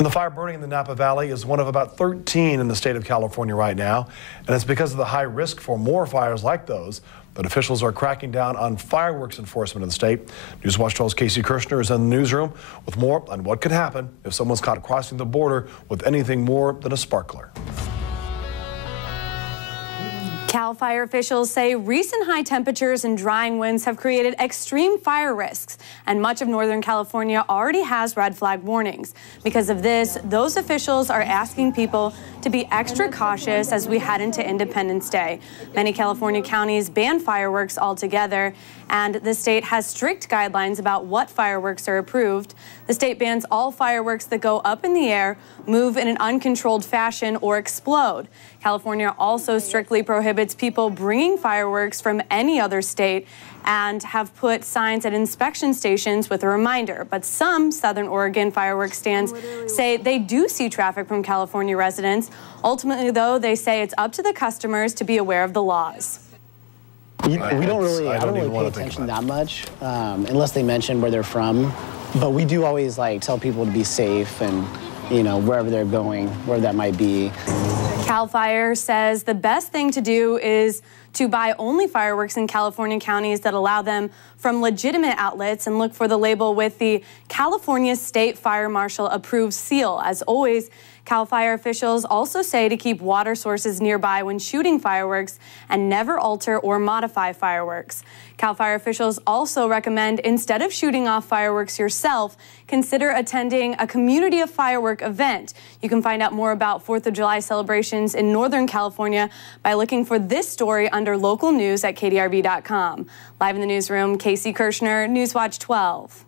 And the fire burning in the Napa Valley is one of about 13 in the state of California right now. And it's because of the high risk for more fires like those that officials are cracking down on fireworks enforcement in the state. Newswatch 12's Casey Kirshner is in the newsroom with more on what could happen if someone's caught crossing the border with anything more than a sparkler. Cal Fire officials say recent high temperatures and drying winds have created extreme fire risks, and much of Northern California already has red flag warnings. Because of this, those officials are asking people to be extra cautious as we head into Independence Day. Many California counties ban fireworks altogether, and the state has strict guidelines about what fireworks are approved. The state bans all fireworks that go up in the air, move in an uncontrolled fashion, or explode. California also strictly prohibits people bringing fireworks from any other state and have put signs at inspection stations with a reminder. But some Southern Oregon fireworks stands say they do see traffic from California residents. Ultimately, though, they say it's up to the customers to be aware of the laws. I don't really pay attention that much unless they mention where they're from. But we do always tell people to be safe and, wherever they're going, wherever that might be. Cal Fire says the best thing to do is to buy only fireworks in California counties that allow them from legitimate outlets and look for the label with the California State Fire Marshal approved seal. As always, Cal Fire officials also say to keep water sources nearby when shooting fireworks and never alter or modify fireworks. Cal Fire officials also recommend instead of shooting off fireworks yourself, consider attending a community of firework event. You can find out more about 4th of July celebrations in Northern California by looking for this story under local news at KDRB.com. Live in the newsroom, Casey Kirshner, Newswatch 12.